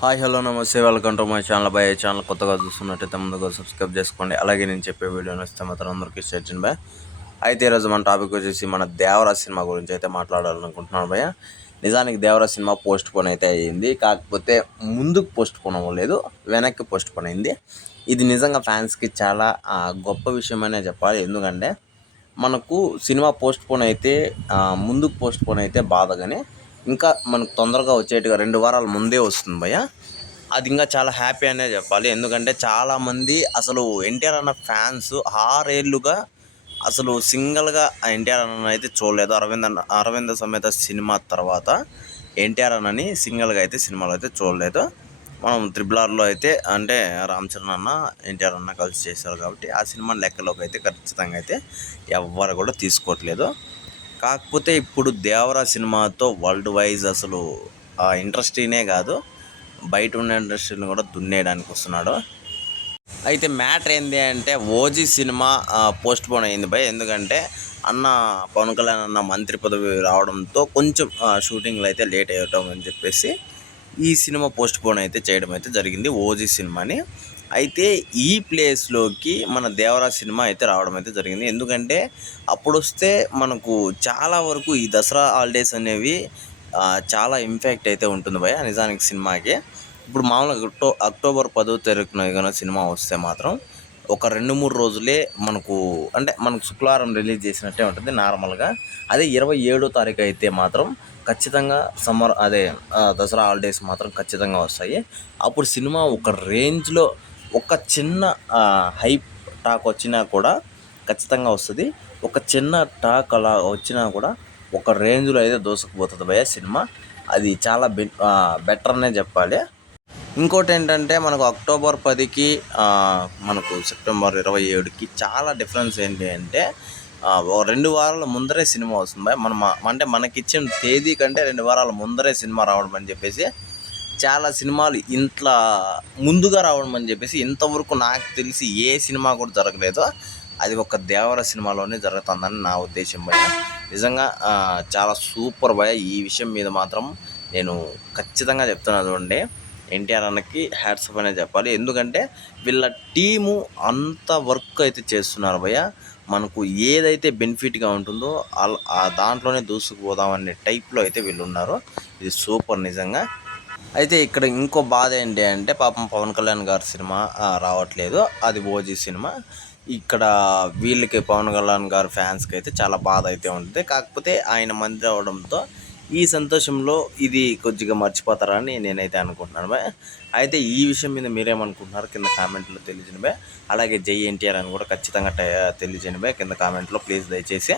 Hi hello నమస్తే welcome to my channel. బాయ్ channel కొత్తగా చూస్తున్నట్టయితే ముందుగా సబ్స్క్రైబ్ చేసుకోండి. అలాగే నేను చెప్పే వీడియోని వస్తే మాత్రం అందరికీ షేర్ చేయండి బాయ్. అయితే ఈరోజు మన టాపిక్ వచ్చేసి మన దేవరా సినిమా గురించి అయితే మాట్లాడాలనుకుంటున్నాను భయ్య. నిజానికి దేవరా సినిమా పోస్ట్ పోన్ అయితే అయ్యింది, కాకపోతే ముందుకు పోస్ట్ పోన్ అవ్వలేదు, వెనక్కి పోస్ట్ పోన్ అయింది. ఇది నిజంగా ఫ్యాన్స్కి చాలా గొప్ప విషయం అనే చెప్పాలి. ఎందుకంటే మనకు సినిమా పోస్ట్ పోన్ అయితే ముందుకు పోస్ట్ పోన్ అయితే బాధగానే, ఇంకా మనకు తొందరగా వచ్చేట్టుగా 2 వారాల ముందే వస్తుంది భయ్య. అది ఇంకా చాలా హ్యాపీ అనే చెప్పాలి. ఎందుకంటే చాలామంది అసలు ఎన్టీఆర్ అన్న ఫ్యాన్స్ 6 ఏళ్ళుగా అసలు సింగిల్గా ఎన్టీఆర్ అన్న అయితే చూడలేదు. అరవింద సమేత సినిమా తర్వాత ఎన్టీఆర్ అన్నని సింగిల్గా అయితే సినిమాలో అయితే చూడలేదు. మనం RRRలో అయితే అంటే రామ్ చరణ్ అన్న ఎన్టీఆర్ అన్న కలిసి చేశారు కాబట్టి ఆ సినిమా లెక్కలోకి అయితే ఖచ్చితంగా అయితే ఎవ్వరు కూడా తీసుకోవట్లేదు. కాకపోతే ఇప్పుడు దేవరా సినిమాతో వరల్డ్ వైజ్ అసలు ఇండస్ట్రీనే కాదు, బయట ఉన్న ఇండస్ట్రీని కూడా దున్నేయడానికి వస్తున్నాడు. అయితే మ్యాటర్ ఏంటి అంటే ఓజీ సినిమా పోస్ట్ పోన్ అయింది భయ్. ఎందుకంటే అన్న పవన్ కళ్యాణ్ అన్న మంత్రి పదవి రావడంతో కొంచెం షూటింగ్లు అయితే లేట్ అయ్యటం అని చెప్పేసి ఈ సినిమా పోస్ట్ పోన్ అయితే చేయడం అయితే జరిగింది, ఓజీ సినిమాని. అయితే ఈ ప్లేస్లోకి మన దేవరా సినిమా అయితే రావడం అయితే జరిగింది. ఎందుకంటే అప్పుడు వస్తే మనకు చాలా వరకు ఈ దసరా హాలిడేస్ అనేవి చాలా ఇంపాక్ట్ అయితే ఉంటుంది భయ నిజానికి సినిమాకి. ఇప్పుడు మామూలుగా అక్టోబర్ 10వ తారీఖున ఏదైనా సినిమా వస్తే మాత్రం ఒక 2-3 రోజులే మనకు, అంటే మనకు శుక్రవారం రిలీజ్ చేసినట్టే ఉంటుంది నార్మల్గా. అదే 27వ తారీఖు అయితే మాత్రం ఖచ్చితంగా దసరా హాలిడేస్ మాత్రం ఖచ్చితంగా వస్తాయి. అప్పుడు సినిమా ఒక రేంజ్లో ఒక చిన్న హైప్ టాక్ వచ్చినా కూడా ఖచ్చితంగా వస్తుంది. ఒక చిన్న టాక్ అలా వచ్చినా కూడా ఒక రేంజ్లో అయితే దూసుకుపోతుంది భయ సినిమా. అది చాలా బెటర్ అనే చెప్పాలి. ఇంకోటి ఏంటంటే మనకు అక్టోబర్ 10కి మనకు సెప్టెంబర్ 27కి చాలా డిఫరెన్స్ ఏంటి అంటే 2 వారాల ముందరే సినిమా వస్తుంది భయ. అంటే మనకిచ్చిన తేదీ కంటే 2 వారాల ముందరే సినిమా రావడం అని చెప్పేసి, చాలా సినిమాలు ఇంట్లో ముందుగా రావడం అని చెప్పేసి ఇంతవరకు నాకు తెలిసి ఏ సినిమా కూడా జరగలేదు. అది ఒక దేవర సినిమాలోనే జరుగుతుందని నా ఉద్దేశం భయ. నిజంగా చాలా సూపర్ భయ. ఈ విషయం మీద మాత్రం నేను ఖచ్చితంగా చెప్తున్నా చూడండి, ఎన్టీఆర్ అన్నకి హ్యాట్స్ ఆఫ్ అనే చెప్పాలి. ఎందుకంటే వీళ్ళ టీము అంత వర్క్ అయితే చేస్తున్నారు భయ. మనకు ఏదైతే బెనిఫిట్గా ఉంటుందో దాంట్లోనే దూసుకుపోదామనే టైప్లో అయితే వీళ్ళు ఉన్నారు. ఇది సూపర్ నిజంగా. అయితే ఇక్కడ ఇంకో బాధ ఏంటి అంటే పాపం పవన్ కళ్యాణ్ గారి సినిమా రావట్లేదు, అది ఓజీ సినిమా. ఇక్కడ వీళ్ళకి పవన్ కళ్యాణ్ గారి ఫ్యాన్స్కి అయితే చాలా బాధ అయితే ఉంటుంది. కాకపోతే ఆయన మంత్రి అవడంతో ఈ సంతోషంలో ఇది కొద్దిగా మర్చిపోతారని నేనైతే అనుకుంటున్నాను బాయ్. అయితే ఈ విషయం మీద మీరేమనుకుంటున్నారు కింద కామెంట్లో తెలియజేయండి బాయ్. అలాగే జై ఎన్టీఆర్ అని కూడా ఖచ్చితంగా తెలియజేయండి బాయ్ కింద కామెంట్లో ప్లీజ్ దయచేసి.